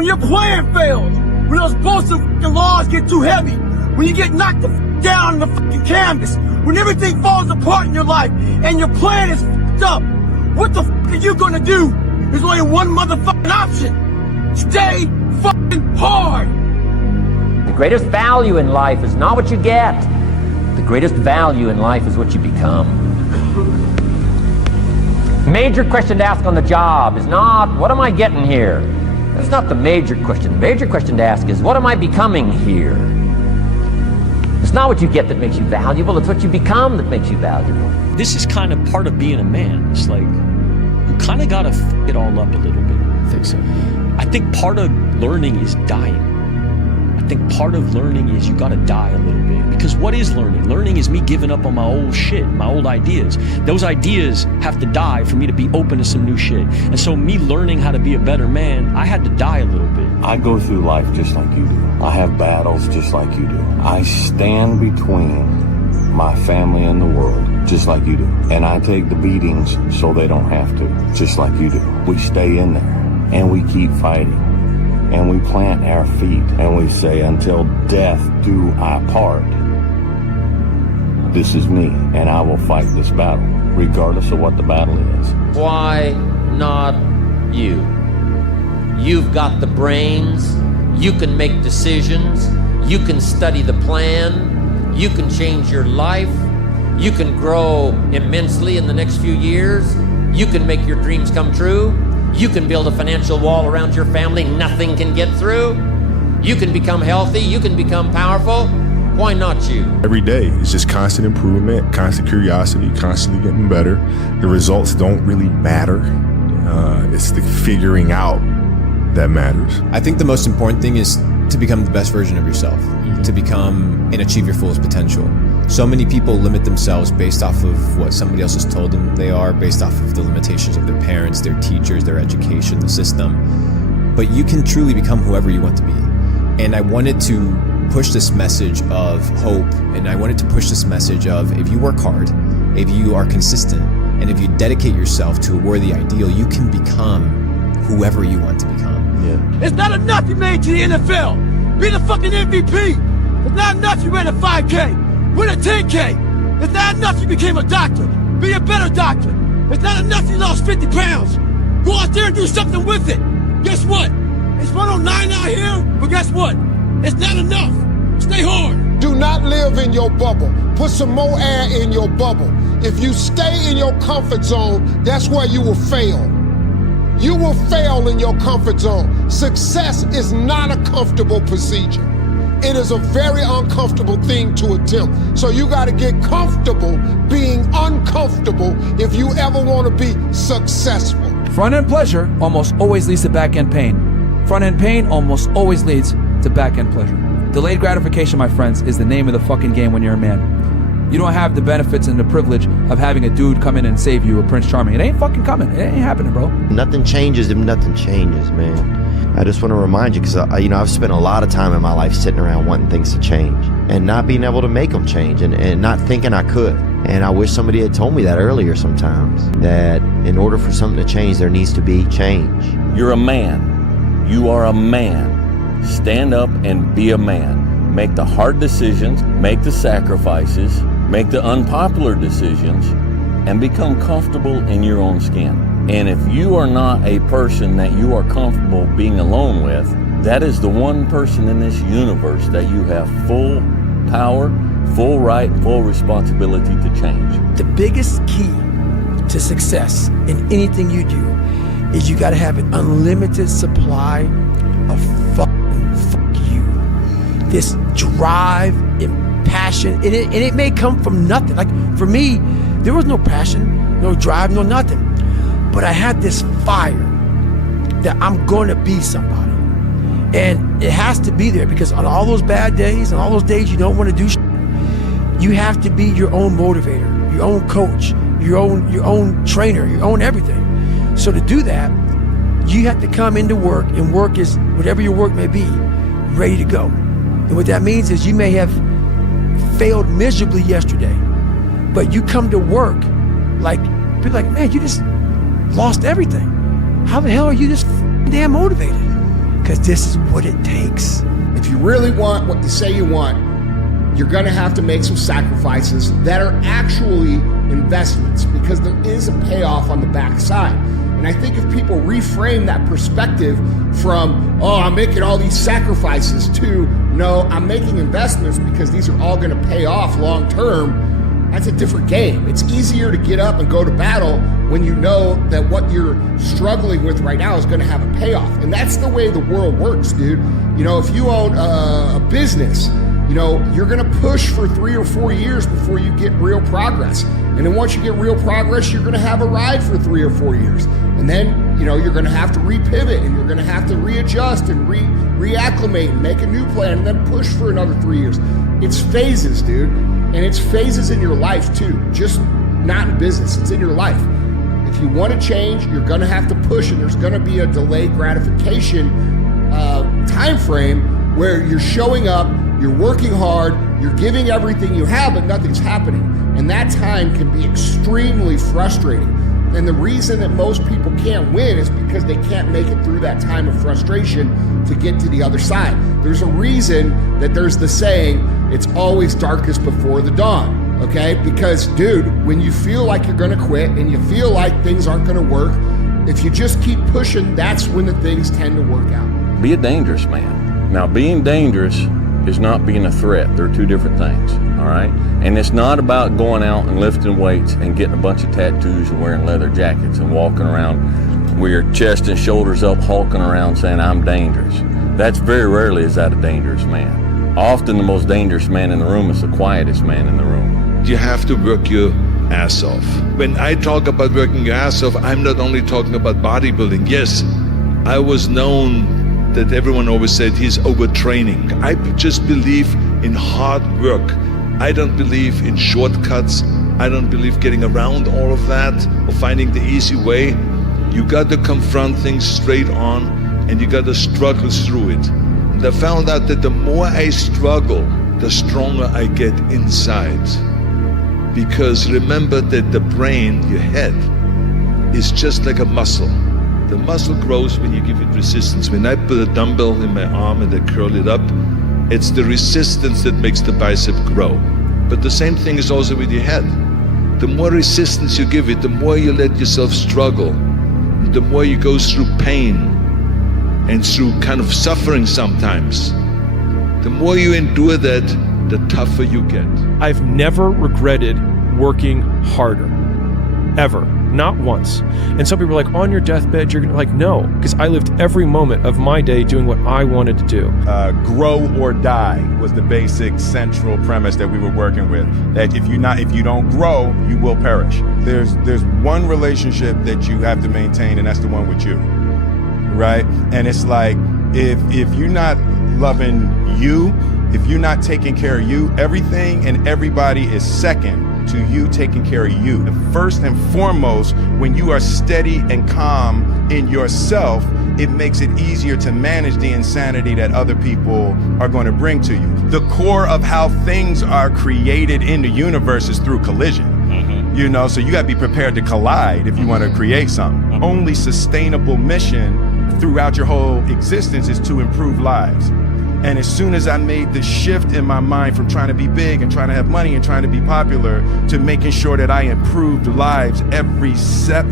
when your plan fails, when those bullshit fucking laws get too heavy, when you get knocked the down on the fucking canvas, when everything falls apart in your life and your plan is fucked up, what the fuck are you gonna do? There's only one motherfucking option. Stay fucking hard. The greatest value in life is not what you get. The greatest value in life is what you become. Major question to ask on the job is not, what am I getting here? That's not the major question. The major question to ask is, what am I becoming here? It's not what you get that makes you valuable, it's what you become that makes you valuable. This is kind of part of being a man. It's like, you kind of got to f it all up a little bit. I think so. I think part of learning is dying. I think part of learning is you got to die a little bit. Because what is learning? Learning is me giving up on my old shit, my old ideas. Those ideas have to die for me to be open to some new shit. And so me learning how to be a better man, I had to die a little bit. I go through life just like you do. I have battles just like you do. I stand between my family and the world just like you do. And I take the beatings so they don't have to, just like you do. We stay in there and we keep fighting. And we plant our feet and we say, until death do I part. This is me, and I will fight this battle, regardless of what the battle is. Why not you? You've got the brains, you can make decisions, you can study the plan, you can change your life, you can grow immensely in the next few years, you can make your dreams come true. You can build a financial wall around your family nothing can get through. You can become healthy, you can become powerful. Why not you? Every day is just constant improvement, constant curiosity, constantly getting better. The results don't really matter. It's the figuring out that matters. I think the most important thing is to become the best version of yourself, to become and achieve your fullest potential. So many people limit themselves based off of what somebody else has told them they are, based off of the limitations of their parents, their teachers, their education, the system. But you can truly become whoever you want to be. And I wanted to push this message of hope, and I wanted to push this message of, if you work hard, if you are consistent, and if you dedicate yourself to a worthy ideal, you can become whoever you want to become. Yeah. It's not enough you made to the NFL. Be the fucking MVP. It's not enough you ran a 5K. Win a 10K. It's not enough you became a doctor. Be a better doctor. It's not enough you lost 50 pounds. Go out there and do something with it. Guess what? It's 109 out here, but guess what? It's not enough. Stay hard. Do not live in your bubble. Put some more air in your bubble. If you stay in your comfort zone, that's where you will fail. You will fail in your comfort zone. Success is not a comfortable procedure. It is a very uncomfortable thing to attempt. So you got to get comfortable being uncomfortable if you ever want to be successful. Front-end pleasure almost always leads to back-end pain. Front-end pain almost always leads to back-end pleasure. Delayed gratification, my friends, is the name of the fucking game when you're a man. You don't have the benefits and the privilege of having a dude come in and save you, a Prince Charming. It ain't fucking coming. It ain't happening, bro. Nothing changes if nothing changes, man. I just want to remind you, because I've spent a lot of time in my life sitting around wanting things to change and not being able to make them change and not thinking I could. And I wish somebody had told me that earlier sometimes, that in order for something to change, there needs to be change. You're a man. You are a man. Stand up and be a man. Make the hard decisions, make the sacrifices, make the unpopular decisions, and become comfortable in your own skin. And if you are not a person that you are comfortable being alone with, that is the one person in this universe that you have full power, full right, full responsibility to change. The biggest key to success in anything you do is you got to have an unlimited supply of fuck you. This drive and passion, and it may come from nothing. Like for me, there was no passion, no drive, no nothing. But I had this fire that I'm gonna be somebody. And it has to be there, because on all those bad days and all those days you don't wanna do shit, you have to be your own motivator, your own coach, your own trainer, your own everything. So to do that, you have to come into work, and work is, whatever your work may be, ready to go. And what that means is you may have failed miserably yesterday, but you come to work like, people like, man, you just lost everything. How the hell are you this damn motivated? because this is what it takes. If you really want what you say you want, you're going to have to make some sacrifices that are actually investments, because there is a payoff on the backside. And I think if people reframe that perspective from, oh, I'm making all these sacrifices, to, no, I'm making investments because these are all going to pay off long term, that's a different game. It's easier to get up and go to battle when you know that what you're struggling with right now is going to have a payoff. And that's the way the world works, dude. You know, if you own a business, you know, you're going to push for 3 or 4 years before you get real progress. And then once you get real progress, you're going to have a ride for 3 or 4 years. And then, you know, you're going to have to repivot, and you're going to have to readjust and reacclimate and make a new plan, and then push for another 3 years. It's phases, dude. And it's phases in your life too, just not in business, it's in your life. If you want to change, you're going to have to push, and there's going to be a delayed gratification time frame where you're showing up, you're working hard, you're giving everything you have, but nothing's happening. And that time can be extremely frustrating. And the reason that most people can't win is because they can't make it through that time of frustration to get to the other side. There's a reason that there's the saying, it's always darkest before the dawn, okay? Because, dude, when you feel like you're gonna quit and you feel like things aren't gonna work, if you just keep pushing, that's when the things tend to work out. Be a dangerous man. Now, being dangerous is not being a threat. They're two different things, all right? And it's not about going out and lifting weights and getting a bunch of tattoos and wearing leather jackets and walking around with your chest and shoulders up, hulking around saying, I'm dangerous. That's very rarely is that a dangerous man. Often the most dangerous man in the room is the quietest man in the room. You have to work your ass off. When I talk about working your ass off, I'm not only talking about bodybuilding. Yes, I was known that everyone always said he's overtraining. I just believe in hard work. I don't believe in shortcuts. I don't believe getting around all of that or finding the easy way. You got to confront things straight on, and you got to struggle through it. And I found out that the more I struggle, the stronger I get inside. Because remember that the brain, your head, is just like a muscle. The muscle grows when you give it resistance. When I put a dumbbell in my arm and I curl it up, it's the resistance that makes the bicep grow. But the same thing is also with your head. The more resistance you give it, the more you let yourself struggle, the more you go through pain and through kind of suffering sometimes. The more you endure that, the tougher you get. I've never regretted working harder, ever. Not once. And some people are like, on your deathbed, you're like, no, because I lived every moment of my day doing what I wanted to do. Grow or die was the basic central premise that we were working with. That if you don't grow, you will perish. There's one relationship that you have to maintain, and that's the one with you, right? And it's like, if you're not loving you, if you're not taking care of you, everything and everybody is second to you taking care of you. And first and foremost, when you are steady and calm in yourself, it makes it easier to manage the insanity that other people are going to bring to you. The core of how things are created in the universe is through collision. You know, so you got to be prepared to collide if you want to create something. Only sustainable mission throughout your whole existence is to improve lives. And as soon as I made the shift in my mind from trying to be big and trying to have money and trying to be popular to making sure that I improved lives every step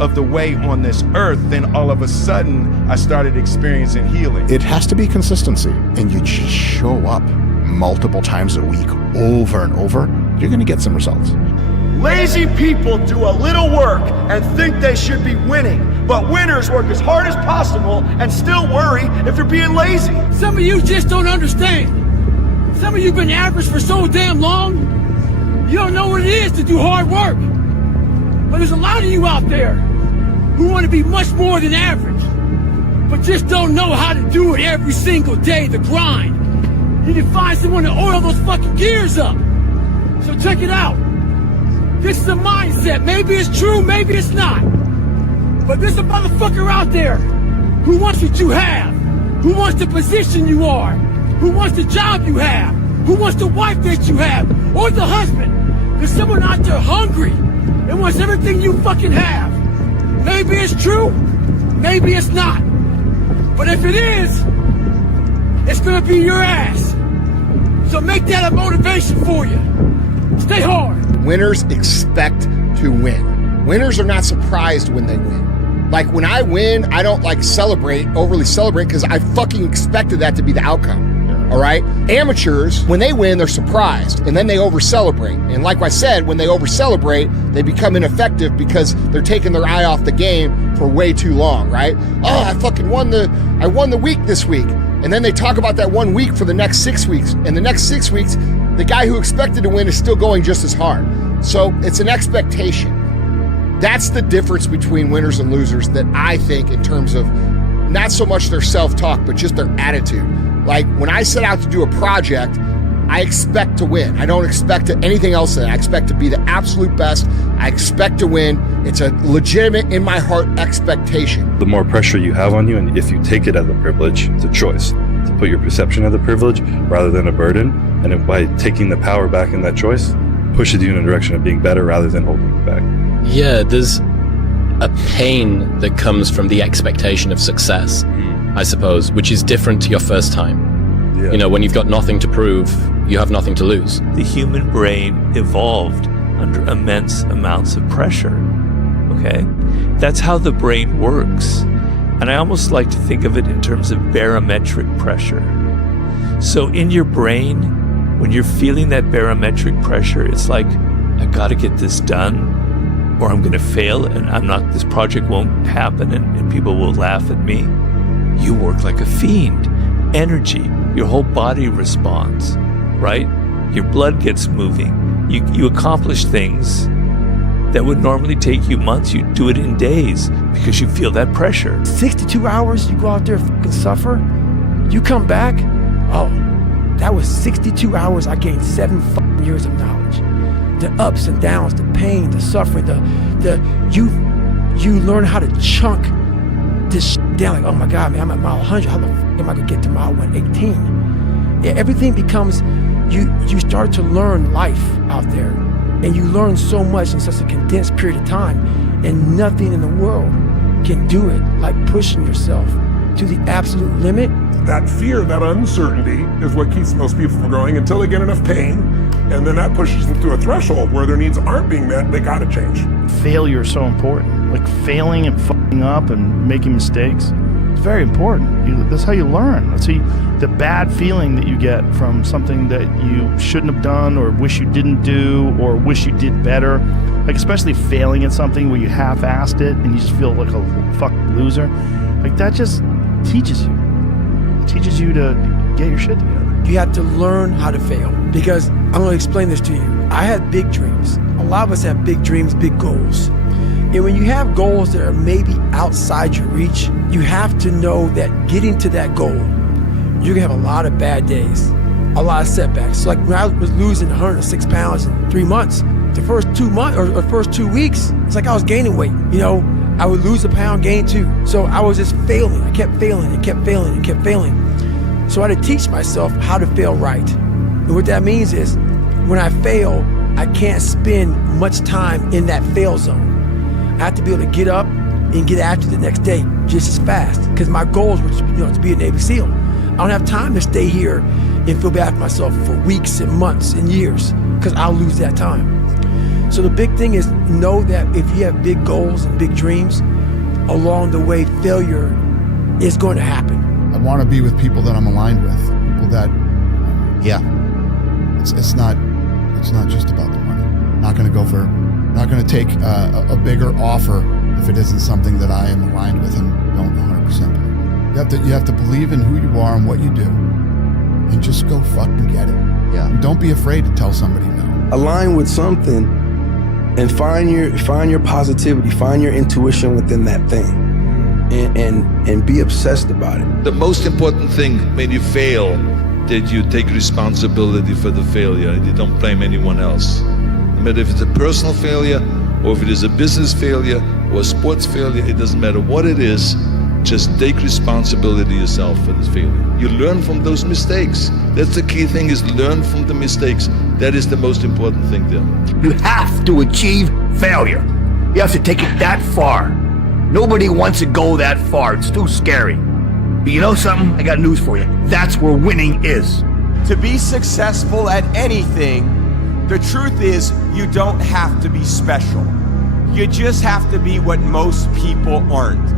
of the way on this earth, then all of a sudden I started experiencing healing. It has to be consistency, and you just show up multiple times a week over and over, you're going to get some results. Lazy people do a little work and think they should be winning, but winners work as hard as possible and still worry if they're being lazy. Some of you just don't understand. Some of you been average for so damn long, you don't know what it is to do hard work. But there's a lot of you out there who want to be much more than average, but just don't know how to do it every single day, the grind. You need to find someone to oil those fucking gears up. So check it out. This is a mindset. Maybe it's true, maybe it's not. But there's a motherfucker out there who wants what you have, who wants the position you are, who wants the job you have, who wants the wife that you have, or the husband. There's someone out there hungry and wants everything you fucking have. Maybe it's true, maybe it's not. But if it is, it's gonna be your ass. So make that a motivation for you. Stay hard. Winners expect to win. Winners are not surprised when they win. Like when I win, I don't like overly celebrate, because I fucking expected that to be the outcome. All right? Amateurs, when they win, they're surprised, and then they over-celebrate. And like I said, when they over-celebrate, they become ineffective because they're taking their eye off the game for way too long, right? Oh, I fucking won the week this week. And then they talk about that 1 week for the next 6 weeks. And the next 6 weeks, the guy who expected to win is still going just as hard. So it's an expectation. That's the difference between winners and losers that I think, in terms of not so much their self-talk, but just their attitude. Like when I set out to do a project, I expect to win. I don't expect anything else than that. I expect to be the absolute best. I expect to win. It's a legitimate, in my heart, expectation. The more pressure you have on you, and if you take it as a privilege, it's a choice to put your perception as a privilege rather than a burden. And by taking the power back in that choice, pushes you in a direction of being better rather than holding you back. Yeah, there's a pain that comes from the expectation of success, I suppose, which is different to your first time. Yeah. You know, when you've got nothing to prove, you have nothing to lose. The human brain evolved under immense amounts of pressure, okay? That's how the brain works. And I almost like to think of it in terms of barometric pressure. So in your brain, when you're feeling that barometric pressure, it's like, I gotta get this done, or I'm gonna fail, and this project won't happen, and people will laugh at me. You work like a fiend. Energy, your whole body responds, right? Your blood gets moving. You accomplish things that would normally take you months. You do it in days because you feel that pressure. 62 hours, you go out there and fucking suffer. You come back, oh, that was 62 hours. I gained 7 fucking years of knowledge. The ups and downs, the pain, the suffering, you learn how to chunk this shit down. Like, oh my God, man, I'm at mile 100. How the fuck am I gonna get to mile 118? Yeah, everything becomes, you start to learn life out there, and you learn so much in such a condensed period of time, and nothing in the world can do it like pushing yourself to the absolute limit. That fear, that uncertainty is what keeps most people from growing until they get enough pain, and then that pushes them to a threshold where their needs aren't being met. They gotta change. Failure is so important. Like failing and fucking up and making mistakes, it's very important. That's how you learn. That's how the bad feeling that you get from something that you shouldn't have done, or wish you didn't do, or wish you did better. Like especially failing at something where you half-assed it and you just feel like a fucking loser. Like that just teaches you. It teaches you to get your shit together. You have to learn how to fail, because I'm going to explain this to you. I had big dreams. A lot of us have big dreams, big goals. And when you have goals that are maybe outside your reach, you have to know that getting to that goal, you're going to have a lot of bad days, a lot of setbacks. So like when I was losing 106 pounds in 3 months, the first 2 months or first 2 weeks, it's like I was gaining weight. You know, I would lose a pound, gain 2. So I was just failing. I kept failing and kept failing and kept failing. So I had to teach myself how to fail right. And what that means is when I fail, I can't spend much time in that fail zone. I have to be able to get up and get after the next day just as fast, because my goals were to be a Navy SEAL. I don't have time to stay here and feel bad for myself for weeks and months and years, because I'll lose that time. So the big thing is know that if you have big goals and big dreams, along the way failure is going to happen. I want to be with people that I'm aligned with, people that, it's not just about the money. Not going to take a bigger offer if it isn't something that I am aligned with and don't 100% believe. You have to believe in who you are and what you do, and just go fucking get it. Yeah. And don't be afraid to tell somebody no. Align with something and find your positivity, find your intuition within that thing. And be obsessed about it. The most important thing when you fail, that you take responsibility for the failure and you don't blame anyone else. No matter if it's a personal failure or if it is a business failure or a sports failure, it doesn't matter what it is, just take responsibility yourself for this failure. You learn from those mistakes. That's the key thing, is learn from the mistakes. That is the most important thing there. You have to achieve failure. You have to take it that far. Nobody wants to go that far. It's too scary. But you know something? I got news for you. That's where winning is. To be successful at anything, the truth is you don't have to be special. You just have to be what most people aren't.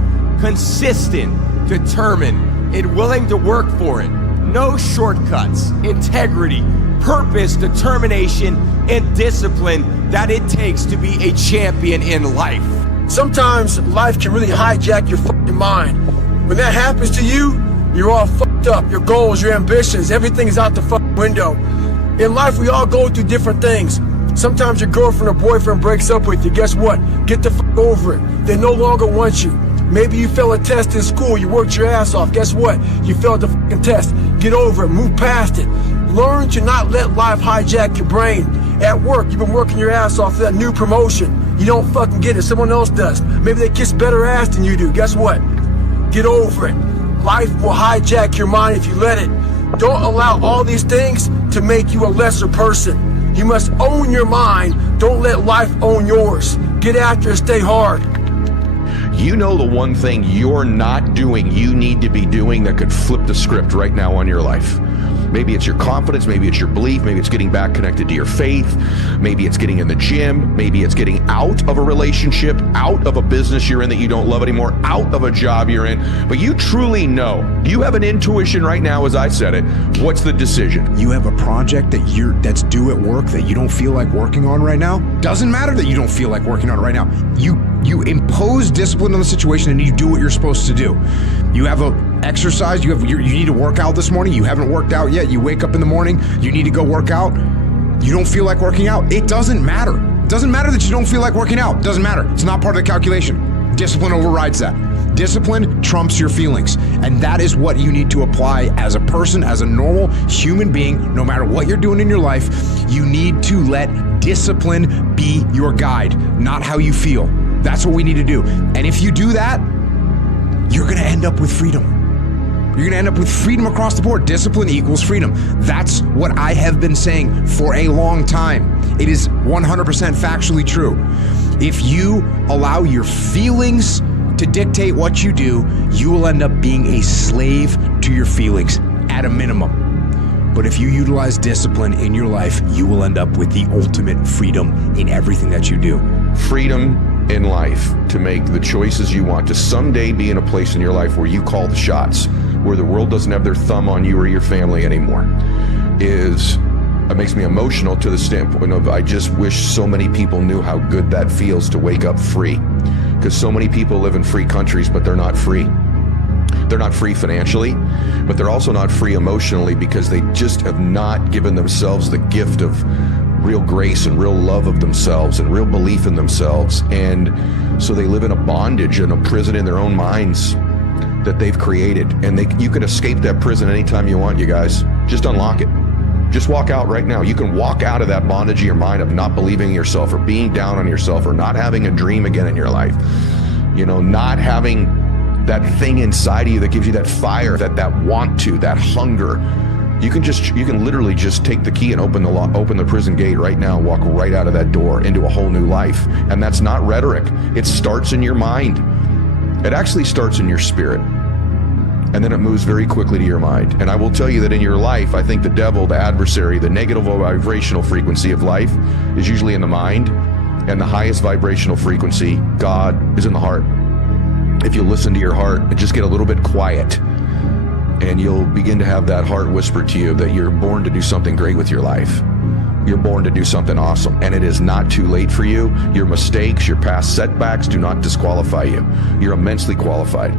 Consistent, determined, and willing to work for it. No shortcuts, integrity, purpose, determination, and discipline that it takes to be a champion in life. Sometimes life can really hijack your fucking mind. When that happens to you, you're all fucked up. Your goals, your ambitions, everything is out the fucking window. In life, we all go through different things. Sometimes your girlfriend or boyfriend breaks up with you. Guess what? Get the fuck over it. They no longer want you. Maybe you failed a test in school. You worked your ass off. Guess what? You failed the fucking test. Get over it. Move past it. Learn to not let life hijack your brain. At work, you've been working your ass off for that new promotion. You don't fucking get it. Someone else does. Maybe they kiss better ass than you do. Guess what? Get over it. Life will hijack your mind if you let it. Don't allow all these things to make you a lesser person. You must own your mind. Don't let life own yours. Get after it, stay hard. You know the one thing you're not doing, you need to be doing that could flip the script right now on your life. Maybe it's your confidence, maybe it's your belief, maybe it's getting back connected to your faith, maybe it's getting in the gym, maybe it's getting out of a relationship, out of a business you're in that you don't love anymore, out of a job you're in. But you truly know, you have an intuition right now, as I said it. What's the decision? You have a project that's due at work that you don't feel like working on right now. Doesn't matter that you don't feel like working on it right now. You impose discipline on the situation and you do what you're supposed to do. You have a exercise, you need to work out this morning, you haven't worked out yet, you wake up in the morning, you need to go work out, you don't feel like working out. It doesn't matter. It doesn't matter that you don't feel like working out. It doesn't matter. It's not part of the calculation. Discipline overrides that. Discipline trumps your feelings. And that is what you need to apply as a person, as a normal human being, no matter what you're doing in your life. You need to let discipline be your guide, not how you feel. That's what we need to do. And if you do that, you're going to end up with freedom. You're going to end up with freedom across the board. Discipline equals freedom. That's what I have been saying for a long time. It is 100% factually true. If you allow your feelings to dictate what you do, you will end up being a slave to your feelings at a minimum. But if you utilize discipline in your life, you will end up with the ultimate freedom in everything that you do. Freedom in life to make the choices you want, to someday be in a place in your life where you call the shots, where the world doesn't have their thumb on you or your family anymore, it makes me emotional to the standpoint of I just wish so many people knew how good that feels to wake up free. Because so many people live in free countries, but they're not free. They're not free financially, but they're also not free emotionally because they just have not given themselves the gift of real grace and real love of themselves and real belief in themselves. And so they live in a bondage and a prison in their own minds that they've created. And you can escape that prison anytime you want, you guys. Just unlock it. Just walk out right now. You can walk out of that bondage of your mind of not believing in yourself or being down on yourself or not having a dream again in your life. You know, not having that thing inside of you that gives you that fire, that want to, that hunger. You can literally just take the key and open the prison gate right now and walk right out of that door into a whole new life. And that's not rhetoric. It starts in your mind. It actually starts in your spirit. And then it moves very quickly to your mind. And I will tell you that in your life, I think the devil, the adversary, the negative vibrational frequency of life is usually in the mind. And the highest vibrational frequency, God, is in the heart. If you listen to your heart and just get a little bit quiet, and you'll begin to have that heart whisper to you that you're born to do something great with your life. You're born to do something awesome, and it is not too late for you. Your mistakes, your past setbacks do not disqualify you. You're immensely qualified.